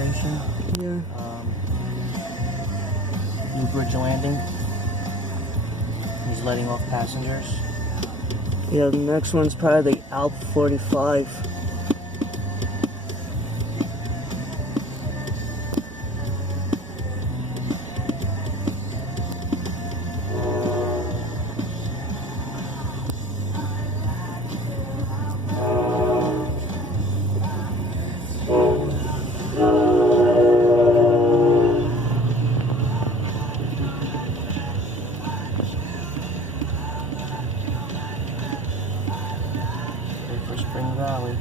station. Yeah. New Bridge Landing. He's letting off passengers. Yeah, the next one's probably the Alp 45. Wait for Spring Valley.